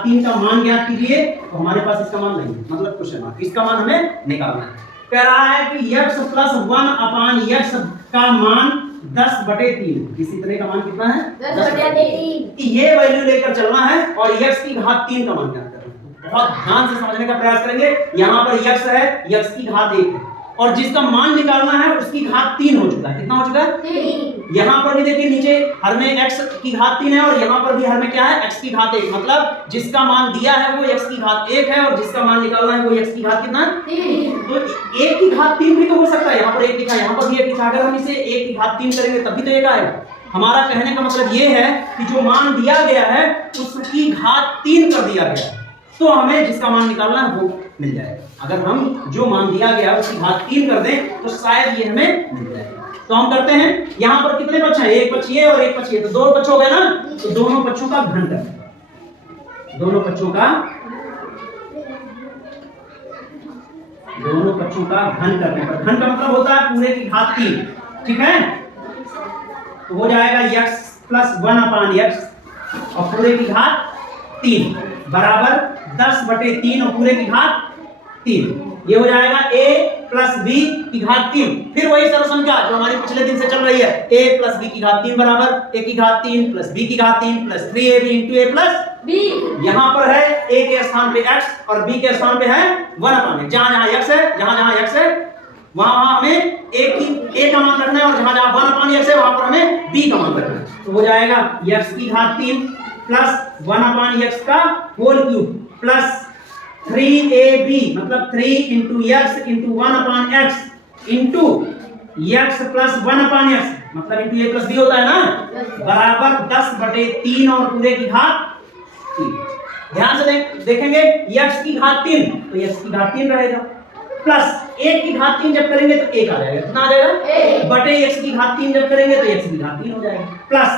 घात 3 का मान ज्ञात कीजिए, तो हमारे पास इसका मान नहीं है, मतलब क्वेश्चन मार्क, इसका मान हमें निकालना है। कह रहा है कि x प्लस 1/x का मान 10/3, इसी तरह का मान कितना है 10/3, ये वैल्यू लेकर चलना है और x की घात 3 का मान ज्ञात करना है। बहुत ध्यान से समझने का प्रयास करेंगे। यहाँ पर x है, x की घात 1 है और जिसका मान निकालना है उसकी घात 3 हो चुका है। कितना हो चुका है 3। यहाँ पर भी देखिए नीचे हर में x की घात 3 है और यहाँ पर भी हर में क्या है x की घात 1, मतलब जिसका मान दिया है वो x की घात 1 है और जिसका मान निकालना है वो x की घात कितना 3। तो 1 की घात 3 भी तो हो सकता है, यहाँ पर 1 लिखा है, यहाँ पर भी 1 लिखा है। अगर हम इसे 1 की घात 3 करेंगे तभी तो 1 आएगा। हमारा कहने का मतलब ये है कि जो मान दिया गया है उसकी घात 3 कर दिया गया है, तो हमें जिसका मान निकालना है वो मिल जाएगा। अगर हम जो मान दिया गया उसकी घात 3 कर दें तो शायद ये हमें मिल जाएगा। तो हम करते हैं, यहाँ पर कितने बच्चे हैं, एक बच्ची है और एक बच्ची है, तो 2 बच्चे हो गए ना, तो दोनों बच्चों का घन करते हैं। दोनों बच्चों का घन करने पर, घन का मतलब होता है पूरे की घात 3, ठीक है। तो हो जाएगा x प्लस 1/x और पूरे की घात 3 बराबर 10/3 और पूरे की घात 3, ये हो जाएगा a प्लस b की घात 3। फिर वही सर्वसंख्या जो हमारी पिछले दिन से चल रही है, a प्लस b की घात 3 बराबर a की घात 3 प्लस b की घात 3 plus 3ab into a plus b। यहाँ पर है a के स्थान पे x और b के स्थान पे है 1/x। जहां जहां x है, जहां जहां x है वहां हमें a का मान रखना है और जहां जहां 1/x है वहां पर हमें b का मान रखना है। तो हो जाएगा x की घात 3 प्लस 1/x का होल क्यूब प्लस 3ab मतलब 3 into x into 1/x into x plus 1/x मतलब इंटू a प्लस b होता है ना, बराबर 10/3 और पूरे की घात 3। ध्यान से देखेंगे x की घात 3 तो x की घात 3 रहेगा, प्लस 1 की घात 3 जब करेंगे तो 1 आ जाएगा। कितना आ जाएगा बटे x की घात 3 जब करेंगे तो x की घात 3 हो जाएगा, प्लस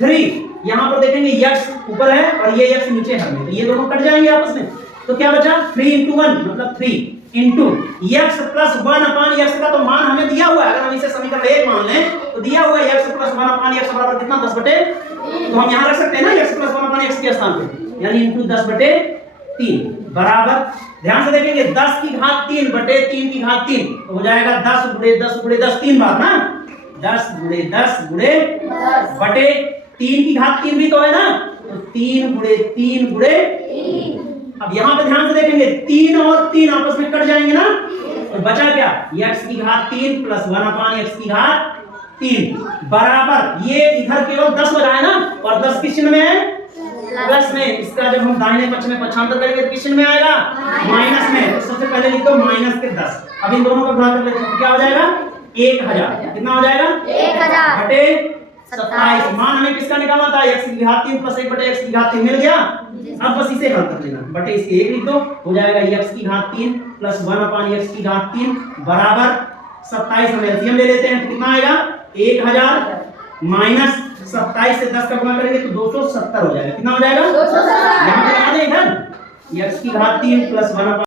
3 यहाँ पर देखेंगे x ऊपर है और ये x नीचे है, तो ये दोनों कट जाएंगे आपस में, तो क्या बचा 3 इंटू 1 मतलब 3 इंटू x प्लस 1/x का तो मान हमें दिया हुआ है। अगर हम इसे समीकरण 1 मान लें तो दिया हुआ है x प्लस 1/x बराबर कितना 10/3, तो हम यहाँ रख सकते हैं ना x प्लस 1/x के स्थान पे, यानी इंटू 10/3 बराबर, ध्यान से देखेंगे 10 की घात 3 बटे 3 की घात 3 तो हो जाएगा 10 गुणे 10 गुणे 10 3 बार ना, 10 गुणे 10 गुणे बटे 3 की घात 3 भी तो है ना, तो 3 गुणे 3 गुणे 3। अब यहाँ पे ध्यान से देखेंगे 3 और 3 आपस में कट जाएंगे ना, तो बचा क्या x की घात 3 प्लस 1/x की घात 3 बराबर, ये इधर केवल 10 हो जाए ना और 10 किस चिन्ह में है प्लस में, इसका जब हम दाहिने पक्ष में पक्षांतर करेंगे तो किस चिन्ह में आएगा माइनस में, तो सबसे पहले लिखो माइनस के 10। अब इन दोनों का गुणा कर लेते हैं, क्या हो जाएगा 1000, कितना हो जाएगा 1000 बटे 27। मान हमें किसका निकालना था x की घात 3 प्लस 1/x की घात 3 मिल गया। अब बस इसे हल कर लेना, बटे इसके 1 लिख दो, हो जाएगा x की घात 3 प्लस 1/x की घात 3 बराबर 27। हम एलसीएम ले लेते हैं तो कितना आएगा 1000 माइनस 27 से 10 का गुणा करेंगे तो 270 हो जाएगा। कितना हो जाएगा 270। यहाँ पे लगा दें इधर x की घात 3 प्लस 1/x